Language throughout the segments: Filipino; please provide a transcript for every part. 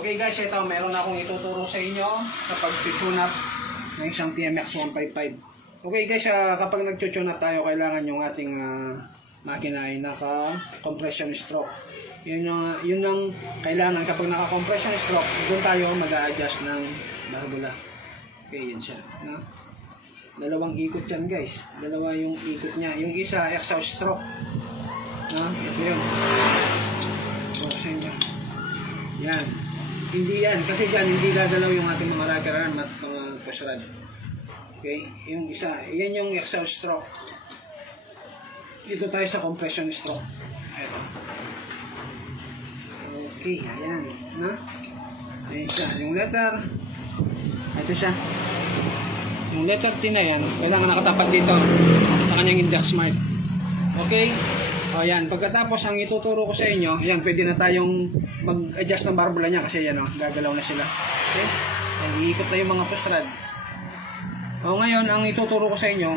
Okay guys, ito meron akong ituturo sa inyo sa pag-tune up ng isang TMX 155. Okay guys, kapag nag-tune up tayo, kailangan yung ating makina ay naka-compression stroke. Yun ang kailangan kapag naka-compression stroke, doon tayo mag-a-adjust ng barbula. Okay, yan siya. No? Dalawang ikot yan guys. Dalawa yung ikot niya. Yung isa, exhaust stroke. No? Ito yun. Buksan niya. Yan. Hindi yan. Kasi dyan, hindi gagalaw yung ating mga rocker arm at mga push rod. Okay? Yung isa, yan yung exhaust stroke. Dito tayo sa compression stroke. Ito. Okay, ayan. Na? Ayan siya. Yung letter. Ito siya. Yung letter T na yan, kailangan nakatapat dito sa kanyang index mark. Okay? O yan. Pagkatapos, ang ituturo ko sa inyo, yan, pwede na tayong mag-adjust ng barbula niya kasi yan, gagalaw na sila. Okay? Yan, iikot na yung mga push rod. O ngayon, ang ituturo ko sa inyo,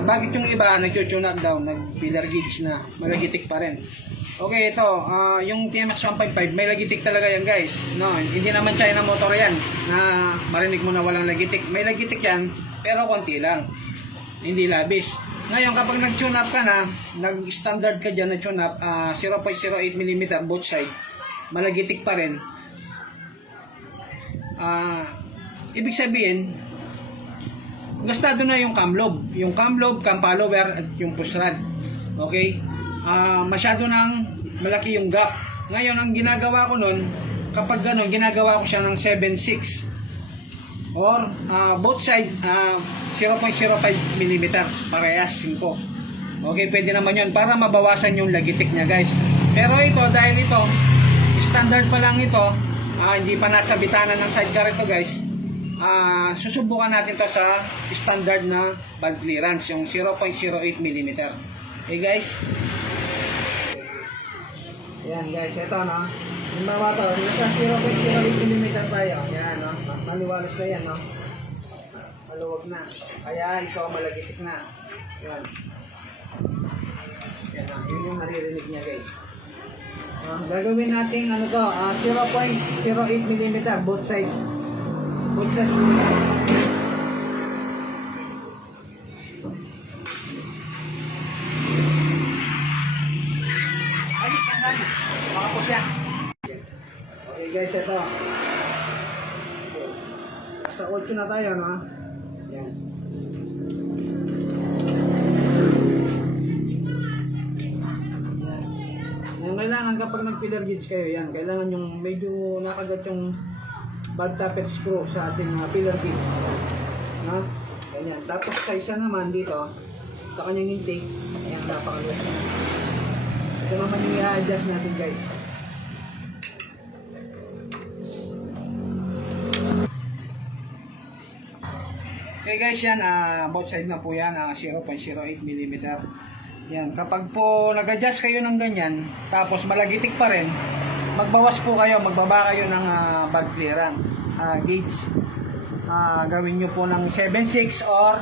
bakit yung iba nag-tune up down, nag-pillar gauge na, malagitik pa rin. Okay, ito, yung TMX 155, may lagitik talaga yan guys. No, hindi naman China motor yan, na marinig mo na walang lagitik. May lagitik yan, pero konti lang. Hindi labis. Ngayon, kapag nag-tune up ka na, nag-standard ka dyan na tune up, 0.08mm both side, malagitik pa rin. Ibig sabihin, gastado na yung cam lobe. Yung cam lobe, cam follower, at yung push rod. Okay? Masyado nang malaki yung gap. Ngayon, ang ginagawa ko nun, kapag gano'n, ginagawa ko siya ng 7.6 or both side 0.05mm parehas 5. Okay, pwede naman yun para mabawasan yung lagitik niya guys. Pero ito, dahil ito standard pa lang ito, hindi pa nasa bitana ng sidecar ito guys, susubukan natin to sa standard na band clearance, yung 0.08mm. Okay guys, yan guys, ito no, yung bawa to, nasa 0.08mm tayo, yan no, maliwalas na yan no, maluwag na, kaya ito malagitik na, yan, yan no, yun yung naririnig niya guys. Gagawin natin ano to, 0.08mm both side, both side. Okay guys, ito. Sa 8 na tayo, no? Yan. Yan, kailangan kapag nag-pillar gauge kayo, yan, kailangan yung medyo nakagat yung bad tappet screw sa ating pillar gauge. No? Ganyan. Tapos sa isa naman dito, sa kanyang intake, ayan, napakaluwas. Ito naman yung i-adjust natin guys. Okay guys, yan, both side na po yan, 0.08mm. Yan, kapag po nag-adjust kayo ng ganyan, tapos malagitik pa rin, magbawas po kayo, magbaba kayo ng bag clearance gauge. Gawin nyo po ng 7.6 or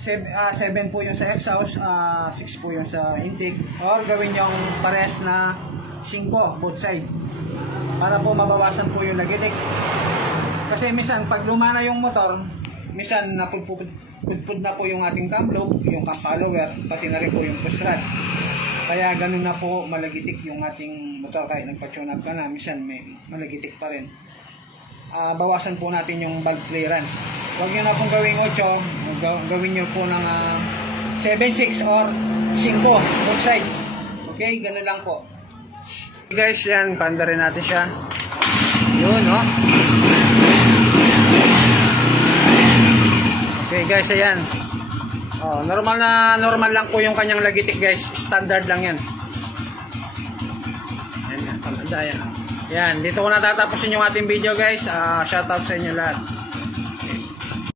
7 po yung sa exhaust, 6 po yung sa intake, or gawin nyo pares na 5 both side para po mabawasan po yung lagitik. Kasi minsan pag lumana yung motor, minsan napudpud na po yung ating cam lobe, yung cam follower, pati na rin po yung push rod. Kaya ganun na po malagitik yung ating motor. Kahit nagpa-tune up ka na, minsan may malagitik pa rin. Bawasan po natin yung valve clearance. Huwag nyo na pong gawing 8, gawin nyo po ng 7.6 or 5 both side. Okay, ganun lang po. Guys, yan, panda rin natin siya. Yun, no? Okay guys, ayan. Normal lang po yung kanyang lagitik guys. Standard lang yan. Ayan, paganda yan. Yan, dito ko natatapusin yung ating video guys. Shoutout sa inyo lahat.